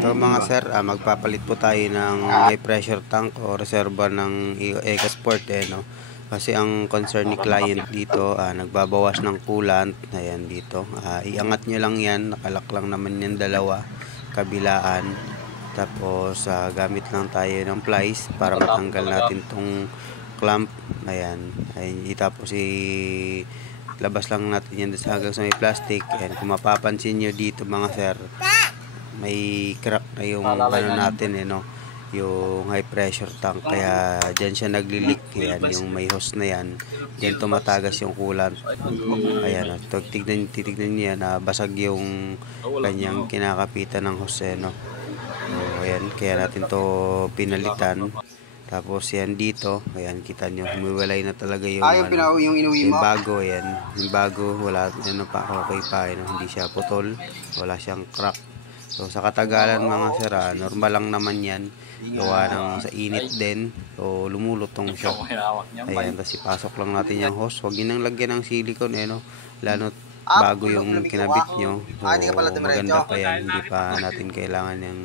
Ito mga sir, magpapalit po tayo ng high pressure tank o reserva ng EcoSport no. Kasi ang concern ni client dito, nagbabawas ng coolant. Ayan dito. Iangat nyo lang yan, nakalak lang naman yan dalawa, kabilaan. Tapos gamit lang tayo ng plies para matanggal natin tong clamp. Ayan. Tapos labas lang natin yan hanggang sa may plastic. Ayan, kung mapapansin nyo dito mga sir, may crack na yung ano natin no, yung high pressure tank, kaya dyan siya nagli-leak. Yan yung may hose na yan, dyan tumatagas yung coolant. Ayan, titignan niya na basag yung kanyang kinakapitan ng hose no. So, ayan, kaya natin to pinalitan. Tapos yan dito, ayan, kita nyo, humiwalay na talaga yung, yung bago. Ayan, yung bago, wala, ano pa, okay pa, hindi siya putol, wala siyang crack. So sa katagalan mga sir, normal lang naman yan, gawa ng sa init din, so lumulutong siya. Ayan, tapos ipasok lang natin yung hose. Huwag nyo nang lagyan ng silicone no, lalo bago yung kinabit nyo. So maganda pa yan, hindi pa natin kailangan yung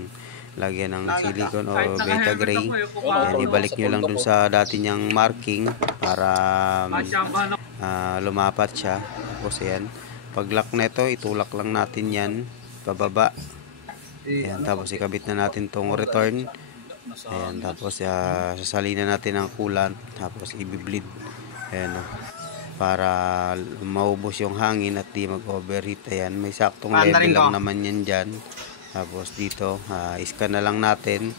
lagyan ng silicone o beta gray. Ayan, ibalik nyo lang dun sa dati nyang marking para lumapat siya. Tapos ayan, pag lock neto, itulak lang natin yan pababa. Ayan, tapos ikabit na natin tong return. Ayan, tapos sasalina natin ang coolant, tapos i-bleed. Ayan, para maubos yung hangin at di mag-overheat. Ayan, may saktong level lang naman yan dyan. Tapos dito, iscan na lang natin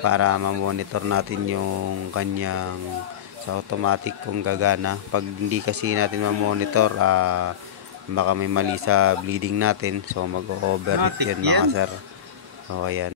para ma-monitor natin yung kanyang sa automatic kung gagana. Pag hindi kasi natin ma-monitor, baka may mali sa bleeding natin, so mag-overheat yan mga sir. So ayan.